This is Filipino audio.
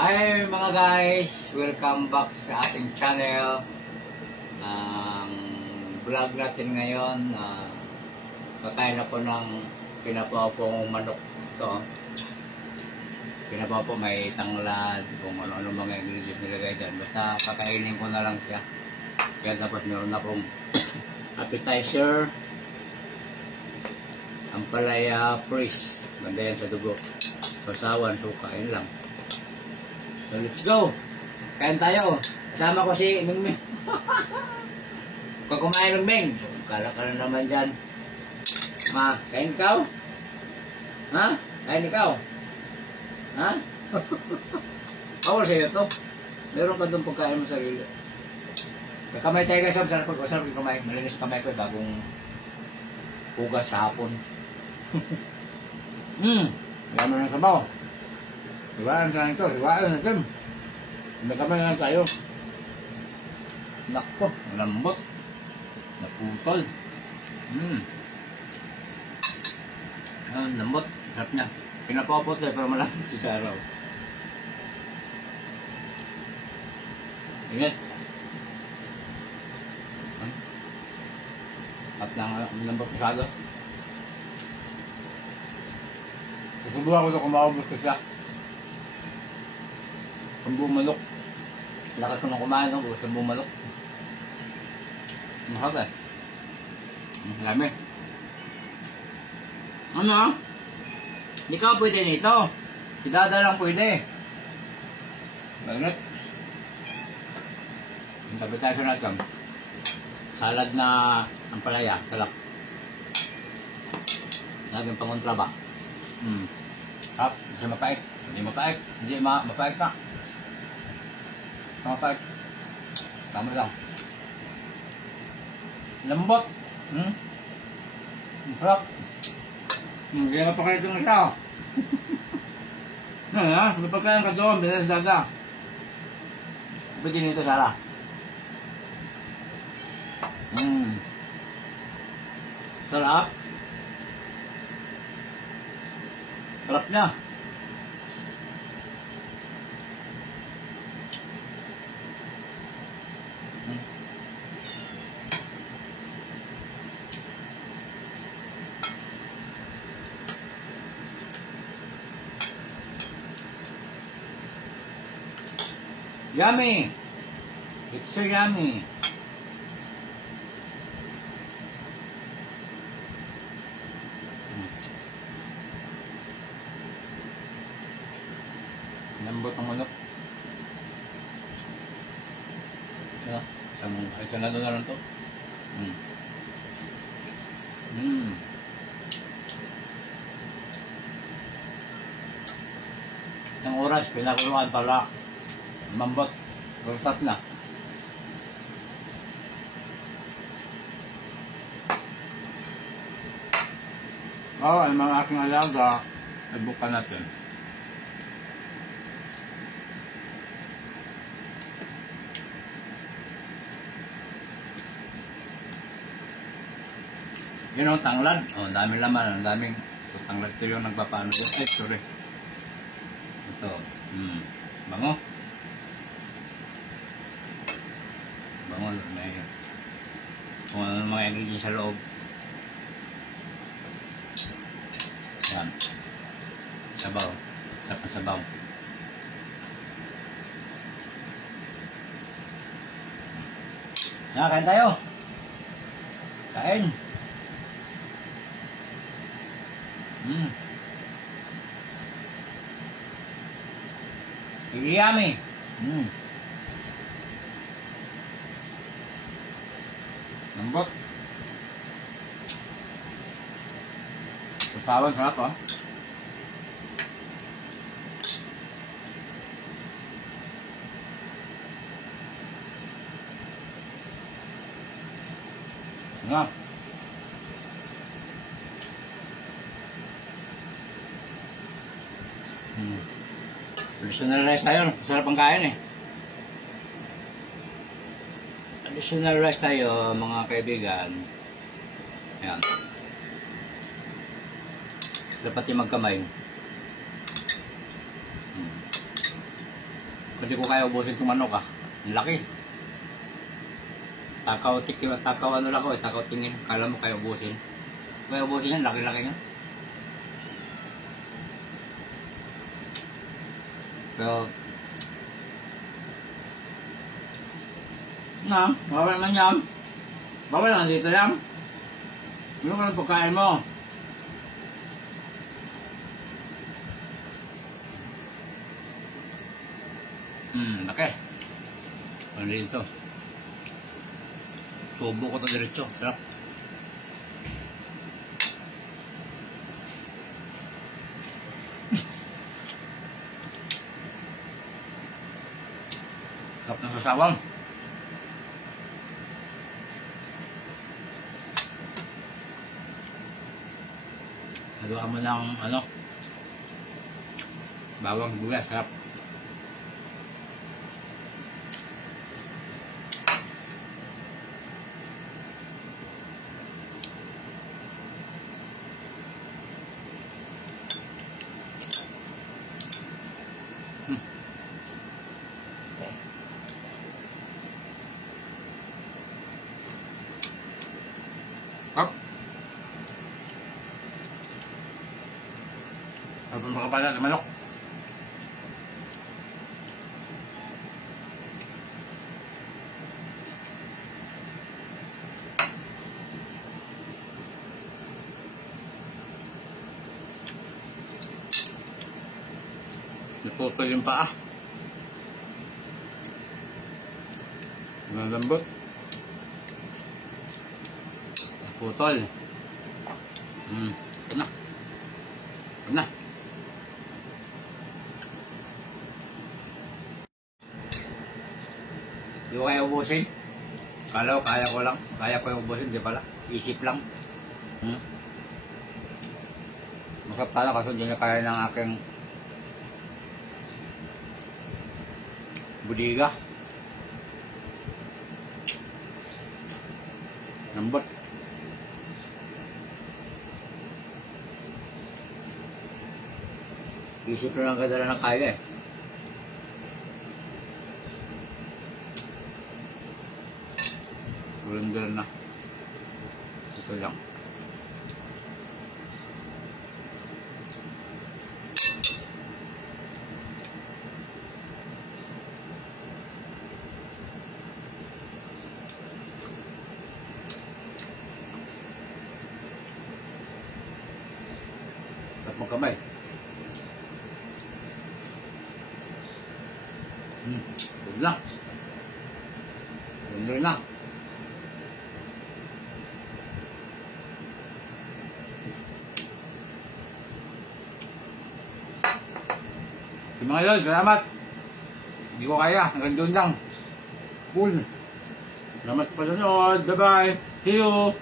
Hi mga guys! Welcome back sa ating channel. Ang vlog natin ngayon, kakain na po ng pinapawapong manok. Ito, pinapawapo, may tanglad, kung ano-ano mga ingredients nilagay dyan. Basta kakainin ko na lang siya. Kaya tapos meron na pong appetizer, ang palaya fresh, banda yan sa dugo, sasawan, sukain lang. So let's go! Kain tayo! Kasama ko si Mingming. Kung kumain Mingming, kala ka na naman dyan. Ma, kain ikaw? Ha? Kain ikaw? Ha? Bawal sa'yo to. Meron ka doon pagkain mo sarili. Kamay tayo guys, sarap pag-usap yung kamay. Malinis kamay ko, bagong hugas sa hapon. Gano'n na sabaw. Hiwaan sa ito, hiwaan natin. Nagkamay na tayo. Nakpo, lambot. Naputol. Lambot, sarap niya. Pinapapot tayo pero malambot sa araw. Ingat. At nang lambot masyado. Susubukan ko ito kung maubos ko siya. Ang buong manok. Lakas ko nang kumain ng buong buong manok. Mahaba eh. Lami. Ano? Hindi ka pwede nito. Si Dada lang pwede. Bangat. Ang tabi-tayo natin. Salad na ang palaya. Salak. Laging pangontra ba? Hap. Hindi mapait. Hindi mapait. Hindi mapait ka. Mapait. Tama lang. Lambot. Sarap. Hindi na pa kayo itong isa. May pagkain ka doon. Bilang Dada. Pwede nito Sara. Sarap. Sarap niya. Yummy! It's so yummy! Lambot ang manok. Isang ano na lang to. Isang oras, pinakuluan para mambot. Rosat na. Ay mga aking alaga, ibukan natin. Yun ang tanglad. Ang daming laman, ang daming tanglad. Ito yung nagpapaano ko. Sorry. Ito. Bango. Bango. May kung ano mga ingredients sa loob. Yan. Sabaw. Sarap na sabaw. Kain tayo. Kain. Yummy. Lambot. Sasawan sarap ah. Nga. Additional rice tayo. Sarap ang kain eh. Additional rice tayo mga kaibigan. Ayan. Sarap pati magkamay. Pwede ko kaya ubusin itong manok ah. Ang laki. Takaw ano lang ko eh, takaw tingin. Kala mo kaya ubusin. Kaya ubusin yan, laki-laki nga. Pero, bawal naman yan. Bawal lang dito yan. Ano ka ng pagkain mo? Laki. Ano dito? Subo ko ito diretso. Sarap. Sarap ng sasawang. Nagawa mo ng ano? Bawang bugas. Sarap. Up. Apa makapala ng manok? Naputol yung paa. Ang lambot. Naputol. Kena. Kena. Di ko kaya ubusin. Kala ko kaya ko lang. Kaya ko yung ubusin. Di pala. Isip lang. Masarap pala kasi hindi na kaya ng aking budiga. Lambot. Isip lang ang kadala ng kaya eh. Bulundar na. Ito lang. Tapos kamay. Good na. Bulundar na. So mga yun, salamat. Hindi ko kaya, hanggang doon lang. Cool. Salamat sa panonood. Bye-bye. See you.